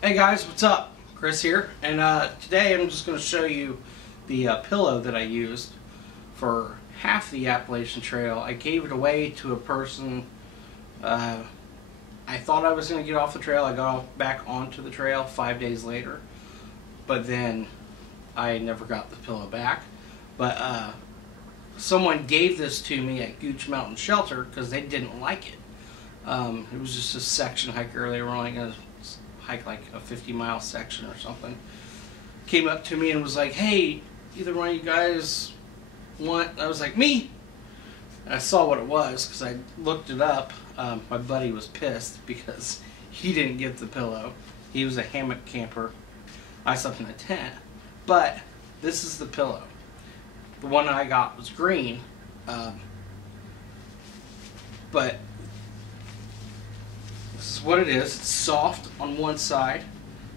Hey guys, what's up? Chris here, and today I'm just going to show you the pillow that I used for half the Appalachian Trail. I gave it away to a person. I thought I was going to get off the trail. I got back onto the trail 5 days later, but then I never got the pillow back. But someone gave this to me at Gooch Mountain Shelter because they didn't like it. It was just a section hiker. They were only going to hike like a 50-mile section or something. Came up to me and was like, hey, either one of you guys want? I was like, me. And I saw what it was because I looked it up. My buddy was pissed because he didn't get the pillow. He was a hammock camper. I slept in a tent. But this is the pillow. The one I got was green. But this is what it is. It's soft on one side.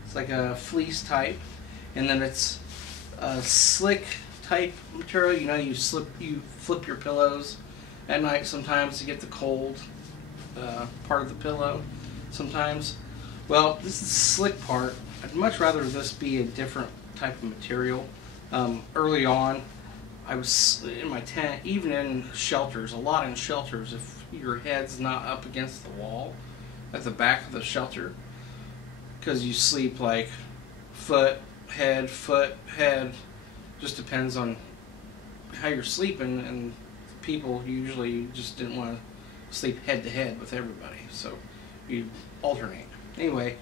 It's like a fleece type, and then it's a slick type material. You know, you flip your pillows at night sometimes to get the cold part of the pillow. Sometimes, well, this is the slick part. I'd much rather this be a different type of material. Early on, I was in my tent, even in shelters. A lot in shelters, if your head's not up against the wall at the back of the shelter, because you sleep like foot, head, just depends on how you're sleeping, and people usually just didn't want to sleep head to head with everybody, so you alternate. Anyway,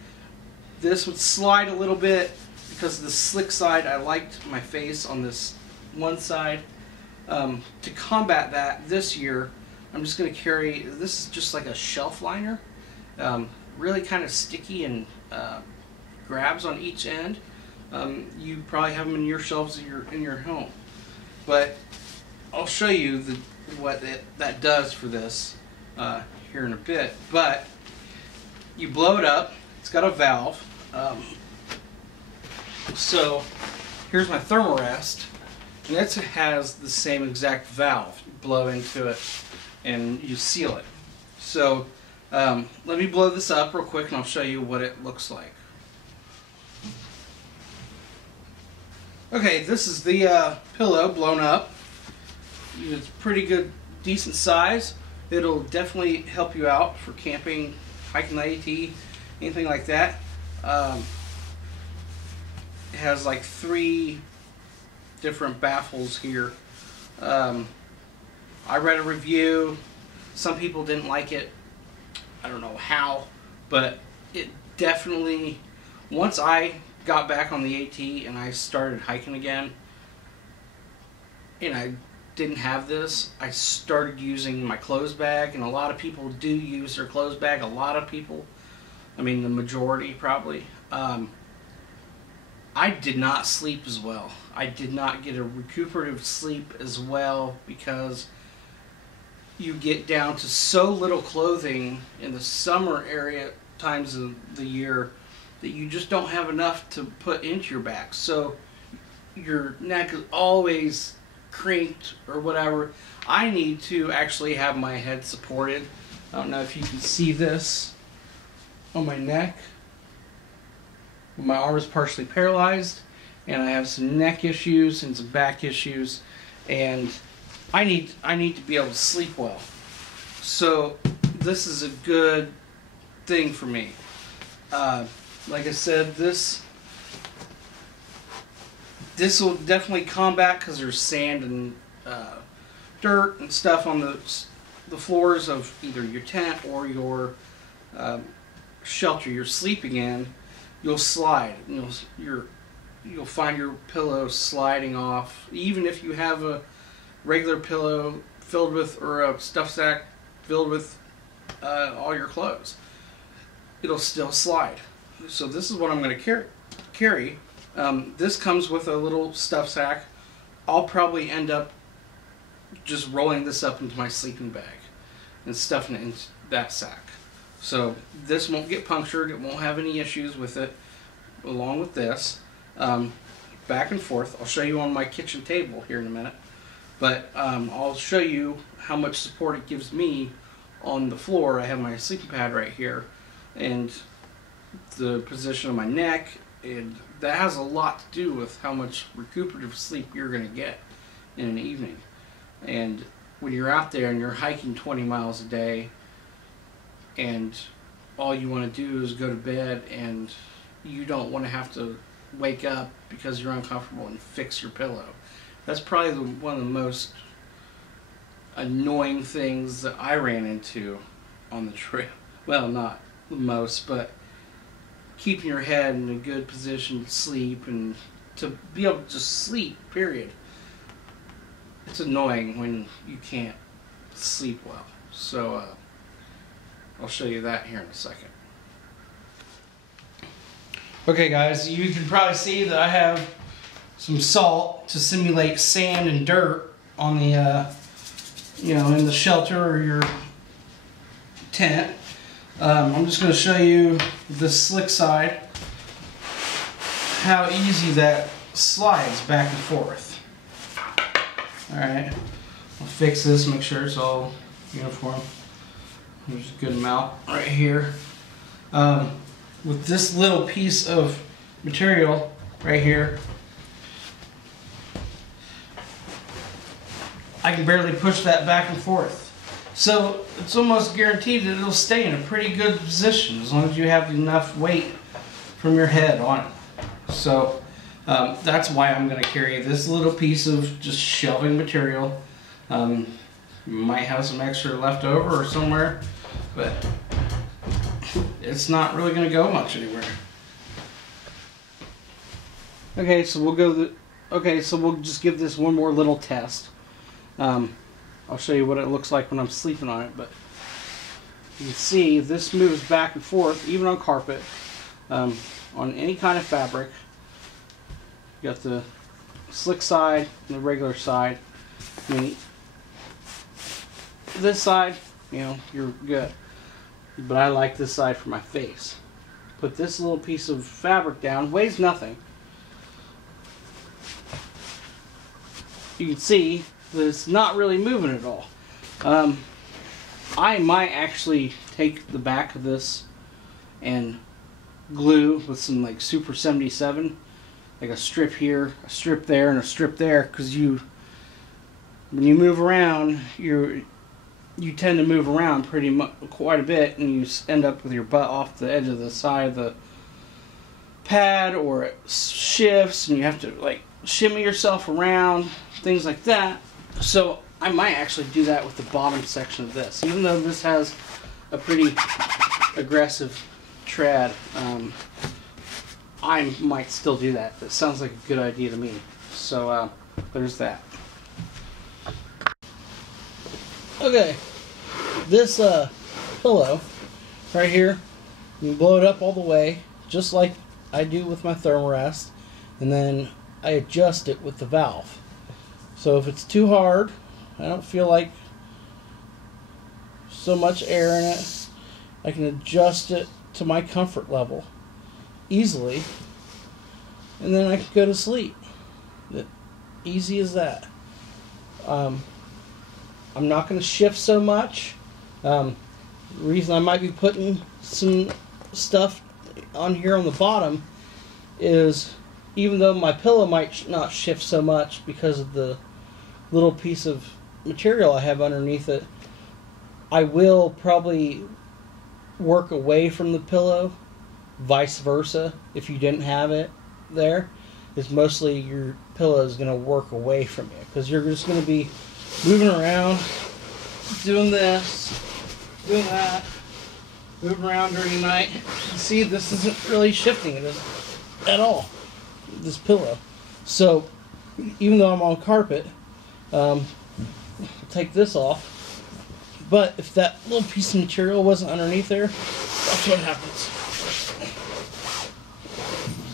this would slide a little bit because of the slick side. I liked my face on this one side. To combat that this year, I'm just going to carry, this is just like a shelf liner. Really kind of sticky and grabs on each end. You probably have them in your shelves in your home, but I'll show you what that does for this here in a bit. But you blow it up. It's got a valve. So here's my thermarest, and it has the same exact valve. You blow into it and you seal it. So let me blow this up real quick and I'll show you what it looks like. Okay, this is the pillow blown up. It's pretty good, decent size. It'll definitely help you out for camping, hiking the AT, anything like that. It has like 3 different baffles here. I read a review. Some people didn't like it. I don't know how, but it definitely, once I got back on the AT and I started hiking again, and I didn't have this, I started using my clothes bag, and a lot of people do use their clothes bag. A lot of people, I mean the majority probably. I did not sleep as well. I did not get a recuperative sleep as well because you get down to so little clothing in the summer area times of the year that you just don't have enough to put into your back. So your neck is always crinked or whatever. I need to actually have my head supported. I don't know if you can see this on my neck. My arm is partially paralyzed, and I have some neck issues and some back issues, and I need to be able to sleep well. So this is a good thing for me. Like I said, this will definitely combat, because there's sand and dirt and stuff on the floors of either your tent or your shelter you're sleeping in. You'll slide. You'll find your pillow sliding off, even if you have a regular pillow filled with, or a stuff sack filled with all your clothes. It'll still slide. So this is what I'm going to carry. This comes with a little stuff sack. I'll probably end up just rolling this up into my sleeping bag and stuffing it into that sack. So this won't get punctured. It won't have any issues with it. Along with this, back and forth. I'll show you on my kitchen table here in a minute. But I'll show you how much support it gives me on the floor. I have my sleeping pad right here, and the position of my neck, and that has a lot to do with how much recuperative sleep you're going to get in an evening. And when you're out there and you're hiking 20 miles a day and all you want to do is go to bed and you don't want to have to wake up because you're uncomfortable and fix your pillow, that's probably one of the most annoying things that I ran into on the trail. Well, not the most, but keeping your head in a good position to sleep and to be able to just sleep, period. It's annoying when you can't sleep well. So I'll show you that here in a second. Okay guys, you can probably see that I have some salt to simulate sand and dirt on the, in the shelter or your tent. I'm just going to show you the slick side, how easy that slides back and forth. Alright, I'll fix this, make sure it's all uniform. There's a good amount right here. With this little piece of material right here, I can barely push that back and forth. So it's almost guaranteed that it'll stay in a pretty good position as long as you have enough weight from your head on it. So that's why I'm going to carry this little piece of just shelving material. You might have some extra left over or somewhere, but it's not really going to go much anywhere. Okay, so we'll just give this one more little test. I'll show you what it looks like when I'm sleeping on it, but you can see this moves back and forth, even on carpet, on any kind of fabric. You got the slick side and the regular side. I mean, this side, you're good, but I like this side for my face. Put this little piece of fabric down, weighs nothing. You can see that it's not really moving at all. I might actually take the back of this and glue with some like Super 77, like a strip here, a strip there, and a strip there, because when you move around, you tend to move around quite a bit, and you end up with your butt off the edge of the side of the pad, or it shifts and you have to like shimmy yourself around, things like that. So I might actually do that with the bottom section of this. Even though this has a pretty aggressive tread, I might still do that. That sounds like a good idea to me. So there's that. Okay, this pillow right here, you can blow it up all the way, just like I do with my thermarest, and then I adjust it with the valve. So if it's too hard, I don't feel like so much air in it, I can adjust it to my comfort level easily, and then I can go to sleep. Easy as that. I'm not going to shift so much. The reason I might be putting some stuff on here on the bottom is, even though my pillow might not shift so much because of the little piece of material I have underneath it, I will probably work away from the pillow, vice versa. If you didn't have it there, it's mostly your pillow is going to work away from you, because you're just going to be moving around, doing this, doing that, moving around during the night. You see, this isn't really shifting it at all, this pillow. So even though I'm on carpet, take this off, but if that little piece of material wasn't underneath there, that's what happens.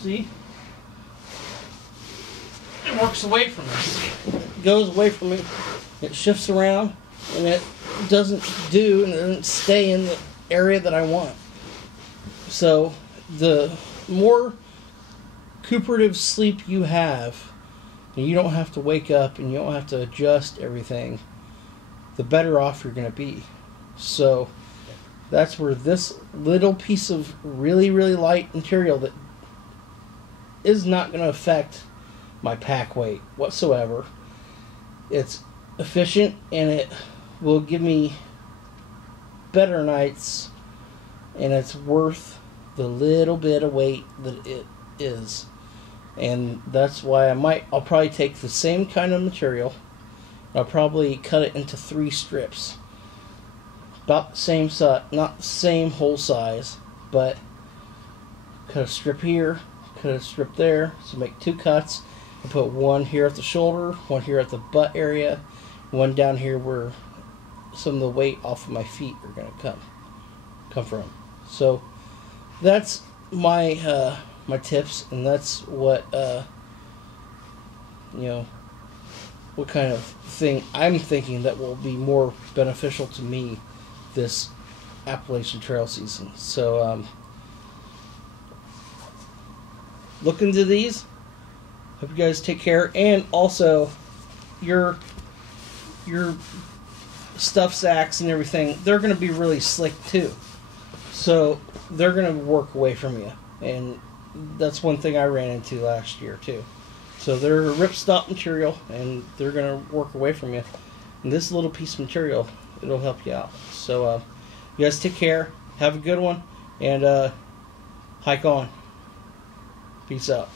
See? It works away from me. It goes away from me, it shifts around, and it doesn't stay in the area that I want. So the more recuperative sleep you have, and you don't have to wake up and you don't have to adjust everything, the better off you're going to be. So that's where this little piece of really, really light material that is not going to affect my pack weight whatsoever. It's efficient and it will give me better nights, and it's worth the little bit of weight that it is. And that's why I'll probably take the same kind of material. I'll probably cut it into 3 strips. About the same size, not the same whole size, but cut a strip here, cut a strip there, so make 2 cuts. I put one here at the shoulder, one here at the butt area, one down here where some of the weight off of my feet are going to come from. So that's my my tips, and that's what what kind of thing I'm thinking that will be more beneficial to me this Appalachian Trail season. So look into these. Hope you guys take care, and also your stuff sacks and everything, they're going to be really slick too. So they're going to work away from you, and that's one thing I ran into last year too. So they're ripstop material, and they're going to work away from you. And this little piece of material, it'll help you out. So you guys take care, have a good one, and hike on. Peace out.